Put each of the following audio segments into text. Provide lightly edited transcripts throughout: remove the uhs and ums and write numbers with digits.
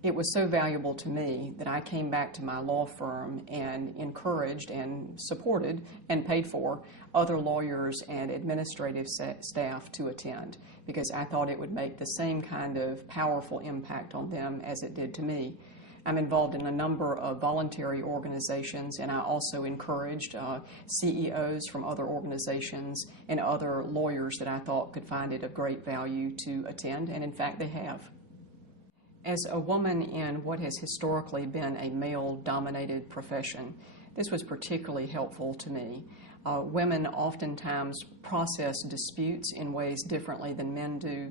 It was so valuable to me that I came back to my law firm and encouraged and supported and paid for other lawyers and administrative staff to attend, because I thought it would make the same kind of powerful impact on them as it did to me. I'm involved in a number of voluntary organizations, and I also encouraged CEOs from other organizations and other lawyers that I thought could find it of great value to attend, and in fact they have. As a woman in what has historically been a male-dominated profession, this was particularly helpful to me. Women oftentimes process disputes in ways differently than men do.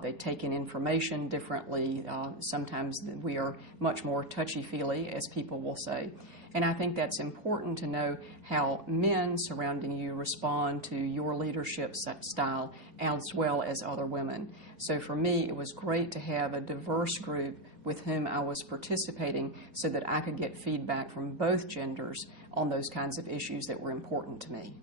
They take in information differently. Sometimes we are much more touchy-feely, as people will say. And I think that's important to know how men surrounding you respond to your leadership style as well as other women. So for me, it was great to have a diverse group with whom I was participating so that I could get feedback from both genders on those kinds of issues that were important to me.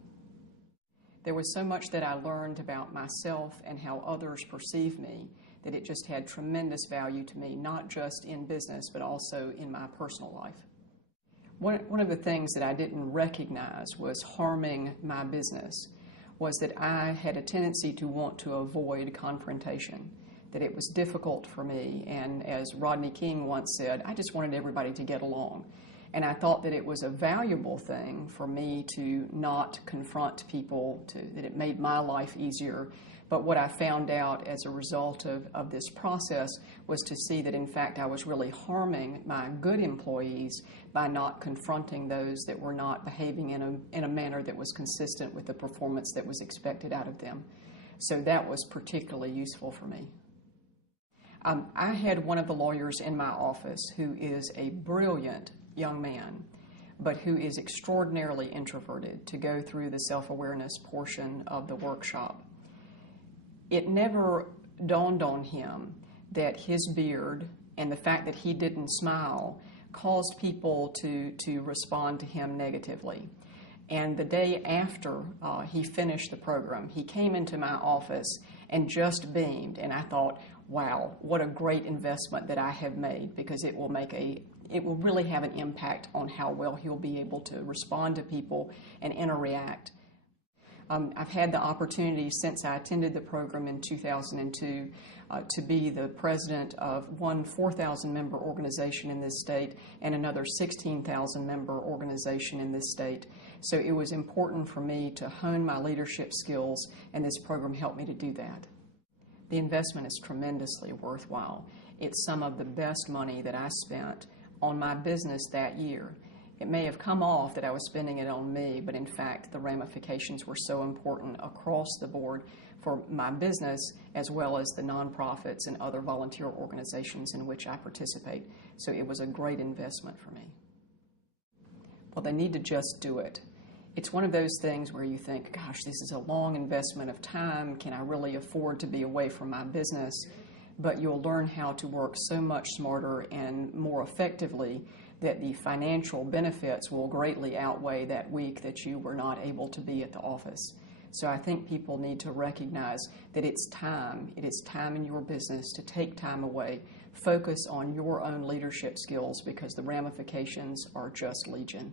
There was so much that I learned about myself and how others perceive me that it just had tremendous value to me, not just in business, but also in my personal life. One of the things that I didn't recognize was harming my business was that I had a tendency to want to avoid confrontation, that it was difficult for me, and as Rodney King once said, I just wanted everybody to get along. And I thought that it was a valuable thing for me to not confront people, that it made my life easier. But what I found out as a result of this process was to see that, in fact, I was really harming my good employees by not confronting those that were not behaving in a manner that was consistent with the performance that was expected out of them. So that was particularly useful for me. I had one of the lawyers in my office who is a brilliant young man, but who is extraordinarily introverted, to go through the self-awareness portion of the workshop. It never dawned on him that his beard and the fact that he didn't smile caused people to respond to him negatively. And the day after he finished the program, he came into my office and just beamed, and I thought, wow, what a great investment that I have made, because it will really have an impact on how well he'll be able to respond to people and interact. I've had the opportunity since I attended the program in 2002 to be the president of one 4,000 member organization in this state and another 16,000 member organization in this state. So it was important for me to hone my leadership skills, and this program helped me to do that. The investment is tremendously worthwhile. It's some of the best money that I spent on my business that year. It may have come off that I was spending it on me, but in fact the ramifications were so important across the board for my business as well as the nonprofits and other volunteer organizations in which I participate. So it was a great investment for me. Well, they need to just do it. It's one of those things where you think, gosh, this is a long investment of time. Can I really afford to be away from my business? But you'll learn how to work so much smarter and more effectively that the financial benefits will greatly outweigh that week that you were not able to be at the office. So I think people need to recognize that it's time. It is time in your business to take time away, focus on your own leadership skills, because the ramifications are just legion.